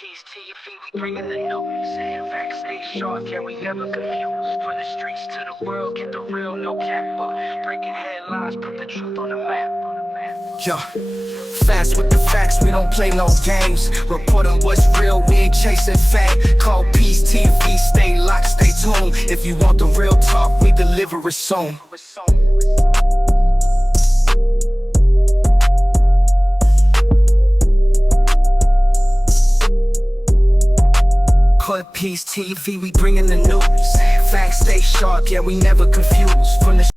Peace to your feet, we bringing the news. Facts stay sharp, yeah, we never confused. From the streets to the world, get the real, no cap. Breaking headlines, put the truth on the map. Yo, fast with the facts, we don't play no games. Reporting what's real, we ain't chasing fame. Call Peace TV, stay locked, stay tuned. If you want the real talk, we deliver it soon. Call Peace TV, we bringing the news. Facts stay sharp, yeah, we never confused. From the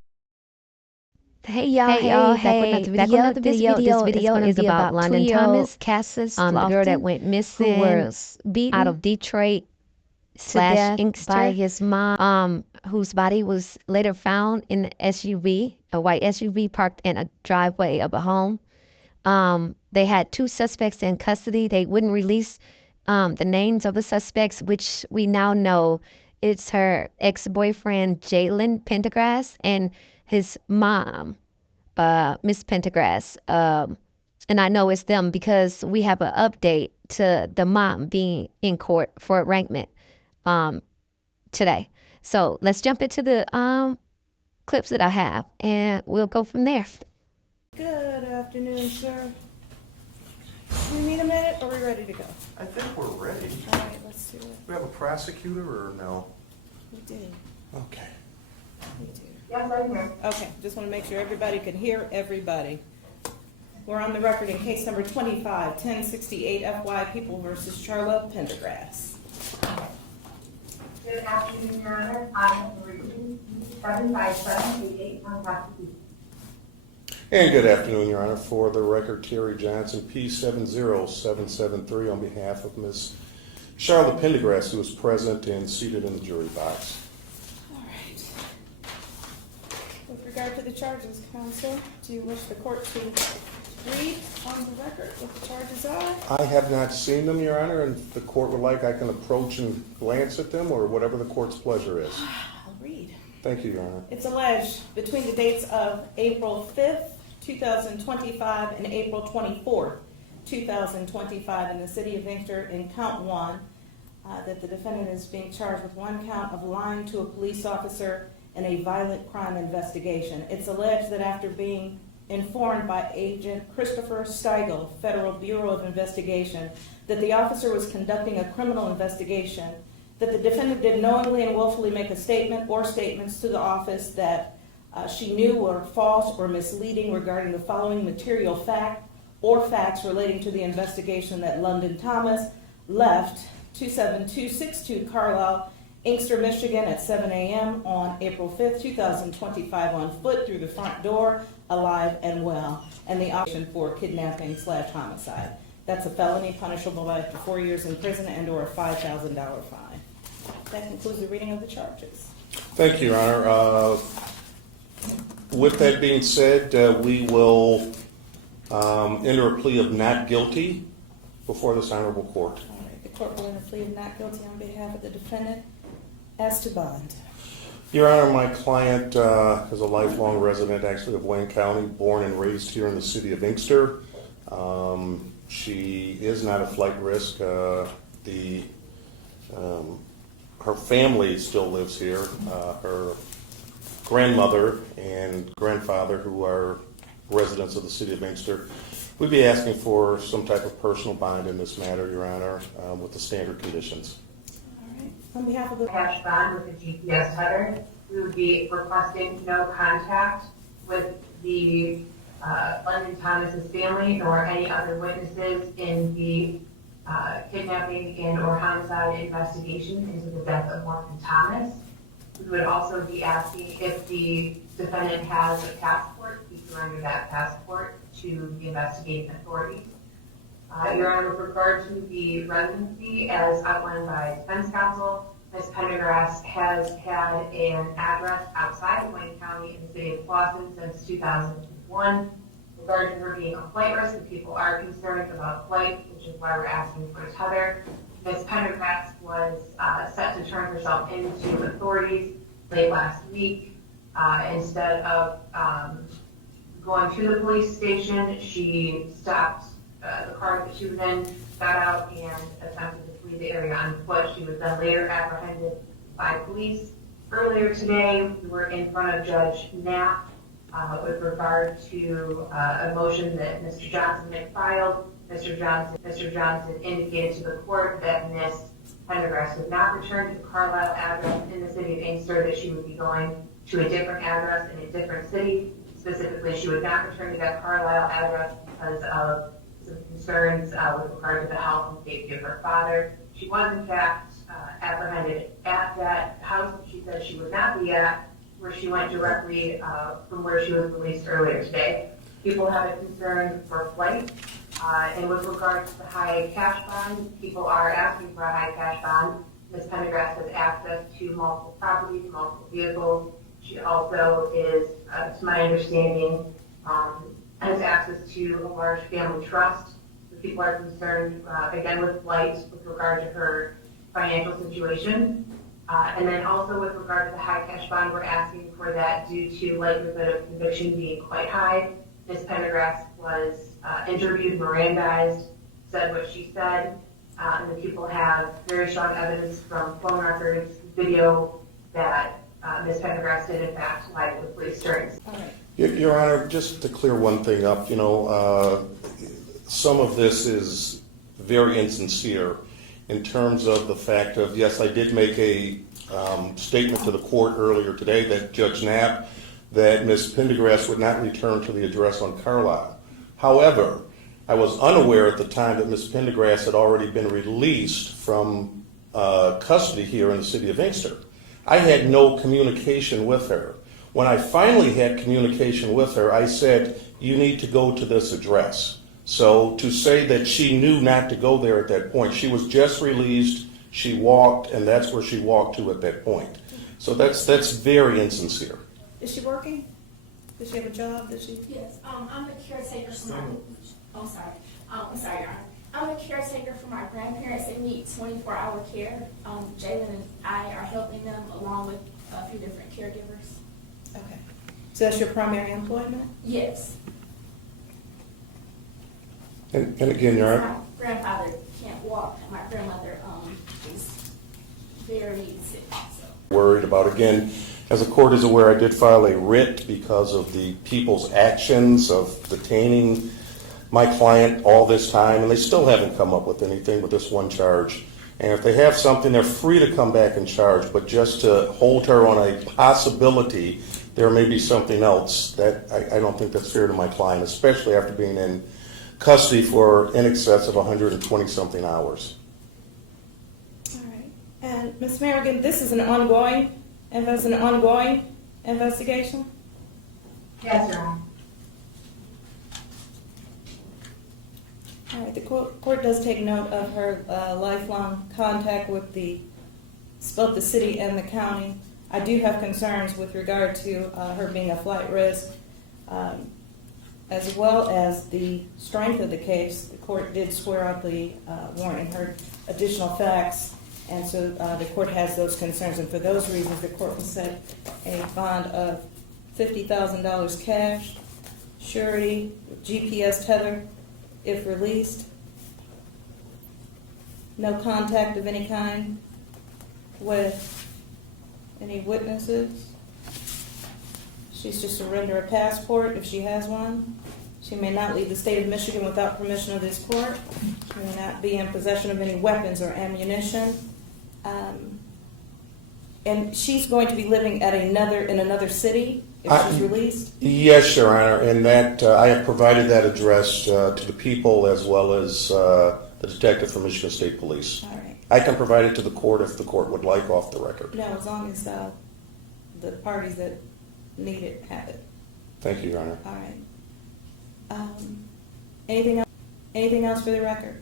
Hey y'all, back with another video. This video is about London Thomas, Cassis, the girl that went missing, who was beaten out of Detroit / Inkster by his mom, whose body was later found in an SUV, a white SUV parked in a driveway of a home. They had 2 suspects in custody. They wouldn't release the names of the suspects, which we now know it's her ex-boyfriend Jalen Pendergrass and his mom, Miss Pendergrass. And I know it's them because we have an update to the mom being in court for arraignment today. So let's jump into the clips that I have, and we'll go from there. Good afternoon, sir. Do we need a minute, or are we ready to go? I think we're ready. All right, let's do it. We have a prosecutor or no? We do. Okay. We do. Yes, I'm here. Okay, just want to make sure everybody can hear everybody. We're on the record in case number 25-1068 FY People versus Charlotte Pendergrass. Good afternoon, Your Honor. I have the reason 75788 on prosecution. And good afternoon, Your Honor. For the record, Terry Johnson, P70773, on behalf of Ms. Charlotte Pendergrass, who is present and seated in the jury box. All right. With regard to the charges, counsel, do you wish the court to read on the record what the charges are? I have not seen them, Your Honor, and if the court would like, I can approach and glance at them, or whatever the court's pleasure is. I'll read. Thank you, Your Honor. It's alleged between the dates of April 5th, 2025 and April 24th, 2025 in the city of Inkster in count 1 that the defendant is being charged with 1 count of lying to a police officer in a violent crime investigation. It's alleged that after being informed by Agent Christopher Steigel, Federal Bureau of Investigation, that the officer was conducting a criminal investigation, that the defendant did knowingly and willfully make a statement or statements to the office that she knew were false or misleading regarding the following material fact or facts relating to the investigation that London Thomas left 27262 Carlisle, Inkster, Michigan at 7 a.m. on April 5th, 2025 on foot through the front door, alive and well, and the option for kidnapping / homicide. That's a felony punishable by up to 4 years in prison and or a $5,000 fine. That concludes the reading of the charges. Thank you, Your Honor. With that being said, we will enter a plea of not guilty before this honorable court. All right, the court will enter a plea of not guilty on behalf of the defendant. As to bond. Your Honor, my client is a lifelong resident, actually, of Wayne County, born and raised here in the city of Inkster. She is not a flight risk. Her family still lives here. Her grandmother and grandfather, who are residents of the city of Inkster, we'd be asking for some type of personal bond in this matter, Your Honor, with the standard conditions. All right. On behalf of the Cash bond with the GPS header, we would be requesting no contact with the London Thomas's family nor any other witnesses in the kidnapping and or homicide investigation into the death of Morgan Thomas. We would also be asking if the defendant has a passport, we surrender that passport to the investigating authorities. Your Honor, with regard to the residency, as outlined by defense counsel, Ms. Pendergrass has had an address outside of Wayne County in the city of Clawson since 2001. Regarding her being a flight risk, if people are concerned about flight, which is why we're asking for a tether, Ms. Pendergrass was set to turn herself into authorities late last week. Instead of going to the police station, she stopped the car that she was in, got out, and attempted leave the area on foot. She was then later apprehended by police. Earlier today, we were in front of Judge Knapp with regard to a motion that Mr. Johnson had filed. Mr. Johnson indicated to the court that Ms. Pendergrass would not return to the Carlisle address in the city of Inkster, that she would be going to a different address in a different city. Specifically, she would not return to that Carlisle address because of some concerns with regard to the health and safety of her father. She was, in fact, apprehended at that house that she said she would not be at, where she went directly from where she was released earlier today. People have a concern for flight, and with regard to the high cash bond, people are asking for a high cash bond. Ms. Pendergrass has access to multiple properties, multiple vehicles. She also is, to my understanding, has access to a large family trust. The people are concerned, again, with flight with regard to her financial situation. And then also with regard to the high cash bond, we're asking for that due to likelihood of conviction being quite high. Ms. Pendergrass was interviewed, Mirandized, said what she said, and the people have very strong evidence from phone records, video, that Ms. Pendergrass did in fact lie to the police during. All right. Your Honor, just to clear one thing up, some of this is very insincere in terms of the fact of, yes, I did make a statement to the court earlier today that Judge Knapp, that Ms. Pendergrass would not return to the address on Carlisle. However, I was unaware at the time that Ms. Pendergrass had already been released from custody here in the city of Inkster. I had no communication with her. When I finally had communication with her, I said, you need to go to this address. So to say that she knew not to go there at that point, she was just released, she walked, and that's where she walked to at that point. So that's very insincere. Is she working? Does she have a job? Yes, I'm the caretaker for my, I'm sorry, Your Honor. I'm a caretaker for my grandparents. They need 24-hour care. Jalen and I are helping them along with a few different caregivers. Okay. So that's your primary employment? Yes. And again, Your Honor. My grandfather can't walk, and my grandmother is very sick. So. Worried about, again, as the court is aware, I did file a writ because of the people's actions of detaining my client all this time, and they still haven't come up with anything with this one charge. And if they have something, they're free to come back and charge, but just to hold her on a possibility there may be something else, that I don't think that's fair to my client, especially after being in custody for in excess of 120-something hours. All right. And Ms. Merrigan, this is an ongoing investigation? Yes, Your Honor. All right. The court does take note of her lifelong contact with both the city and the county. I do have concerns with regard to her being a flight risk, as well as the strength of the case. The court did swear out the warrant and heard additional facts, and so the court has those concerns. And for those reasons, the court will set a bond of $50,000 cash, surety, GPS tether, if released. No contact of any kind with any witnesses. She's to surrender a passport if she has one. She may not leave the state of Michigan without permission of this court. She may not be in possession of any weapons or ammunition. And she's going to be living at in another city if she's released? Yes, Your Honor, and that I have provided that address to the people as well as the detective from Michigan State Police. All right. I can provide it to the court if the court would like off the record. No, as long as the parties that need it have it. Thank you, Your Honor. All right. Anything else for the record?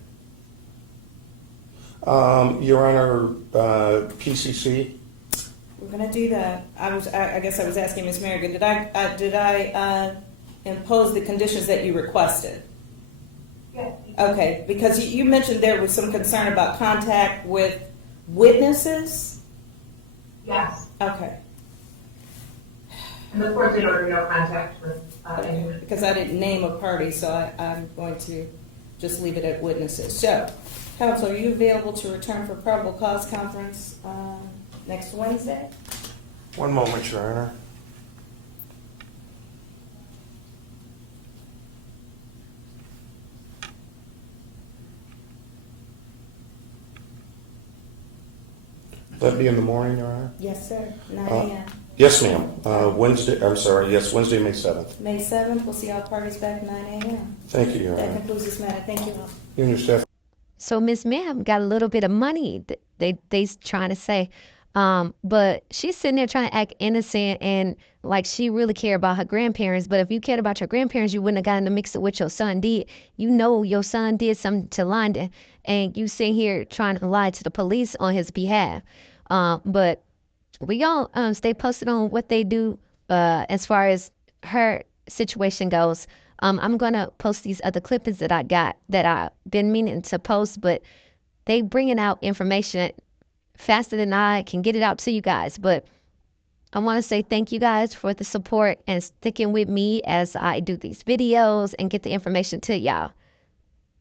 Your Honor, PCC? We're going to do that. I guess I was asking Ms. Merrigan, did I impose the conditions that you requested? Yes. Okay, because you mentioned there was some concern about contact with witnesses? Yes. Okay. And the court did order no contact with anyone. Because I didn't name a party, so I'm going to just leave it at witnesses. So, Counsel, are you available to return for probable cause conference next Wednesday? One moment, Your Honor. That'd be in the morning, Your Honor? Yes, sir. 9 a.m. Yes, ma'am. Wednesday, Wednesday, May 7th. May 7th, we'll see all parties back 9 a.m. Thank you, Your That Honor. concludes this matter. Thank you all. You and your staff. So Miss Ma'am got a little bit of money, they's trying to say. But she's sitting there trying to act innocent and like she really cared about her grandparents. But if you cared about your grandparents, you wouldn't have gotten to mix it with your son did. You know your son did something to London, and you sit here trying to lie to the police on his behalf. But we all stay posted on what they do as far as her situation goes. I'm going to post these other clippings that I got that I've been meaning to post, but they bringing out information faster than I can get it out to you guys. But I want to say thank you guys for the support and sticking with me as I do these videos and get the information to y'all.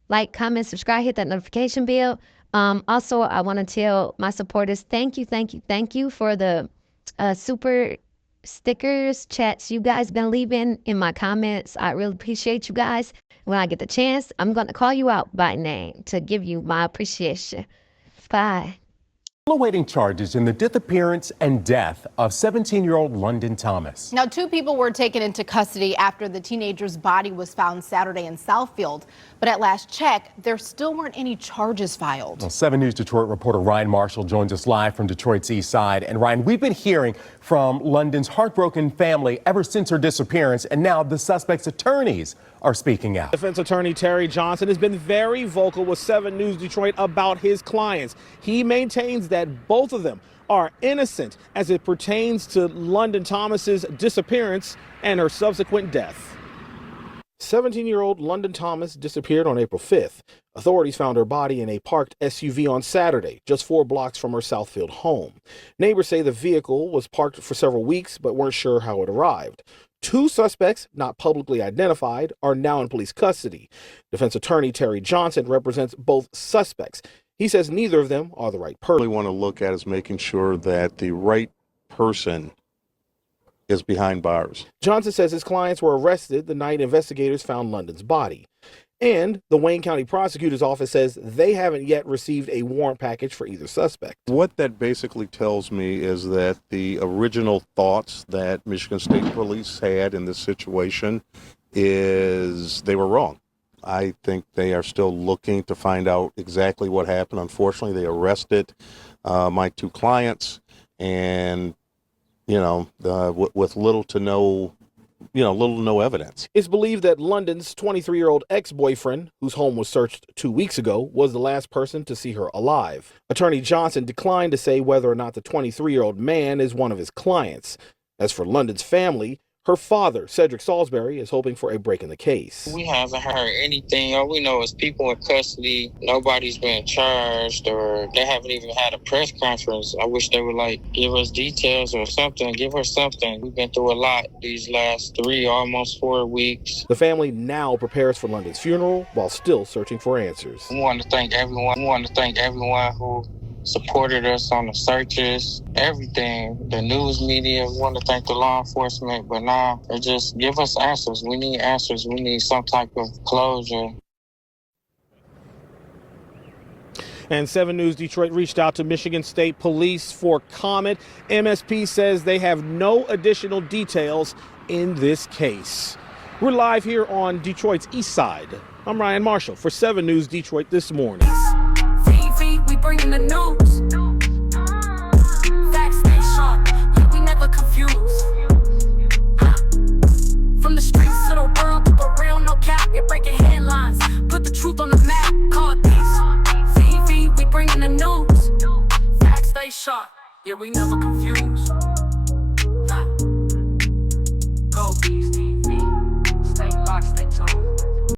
Like, comment, subscribe, hit that notification bell. Also, I want to tell my supporters, thank you for the super stickers, chats you guys been leaving in my comments. I really appreciate you guys. When I get the chance, I'm going to call you out by name to give you my appreciation. Bye. Awaiting charges in the disappearance and death of 17-year-old London Thomas. Now, 2 people were taken into custody after the teenager's body was found Saturday in Southfield. But at last check, there still weren't any charges filed. Well, 7 News Detroit reporter Ryan Marshall joins us live from Detroit's east side. And Ryan, we've been hearing from London's heartbroken family ever since her disappearance, and now the suspect's attorneys are speaking out. Defense attorney Terry Johnson has been very vocal with 7 News Detroit about his clients. He maintains that both of them are innocent as it pertains to London Thomas's disappearance and her subsequent death. 17-year-old London Thomas disappeared on April 5th. Authorities found her body in a parked SUV on Saturday, just 4 blocks from her Southfield home. Neighbors say the vehicle was parked for several weeks, but weren't sure how it arrived. 2 suspects, not publicly identified, are now in police custody. Defense attorney Terry Johnson represents both suspects. He says neither of them are the right person. What we want to look at is making sure that the right person is behind bars. Johnson says his clients were arrested the night investigators found London's body. And the Wayne County Prosecutor's Office says they haven't yet received a warrant package for either suspect. What that basically tells me is that the original thoughts that Michigan State Police had in this situation is they were wrong. I think they are still looking to find out exactly what happened. Unfortunately, they arrested my 2 clients, and with little to no evidence. It's believed that London's 23-year-old ex-boyfriend, whose home was searched 2 weeks ago, was the last person to see her alive. Attorney Johnson declined to say whether or not the 23-year-old man is one of his clients. As for London's family, her father, Cedric Salisbury, is hoping for a break in the case. We haven't heard anything. All we know is people in custody. Nobody's been charged, or they haven't even had a press conference. I wish they would give us details or something. Give her something. We've been through a lot these last 3, almost 4 weeks. The family now prepares for London's funeral while still searching for answers. We want to thank everyone. Who supported us on the searches, everything, the news media. We want to thank the law enforcement, but now they just give us answers. We need answers. We need some type of closure. And 7 News Detroit reached out to Michigan State Police for comment. MSP says they have no additional details in this case. We're live here on Detroit's east side. I'm Ryan Marshall for 7 News Detroit this morning. We bringing the news. Facts stay sharp, yeah, we never confused. From the streets to the world, keep it real, no cap. You're breaking headlines, put the truth on the map. Call it these. VV, we bringing the news. Facts stay sharp, yeah, we never confused.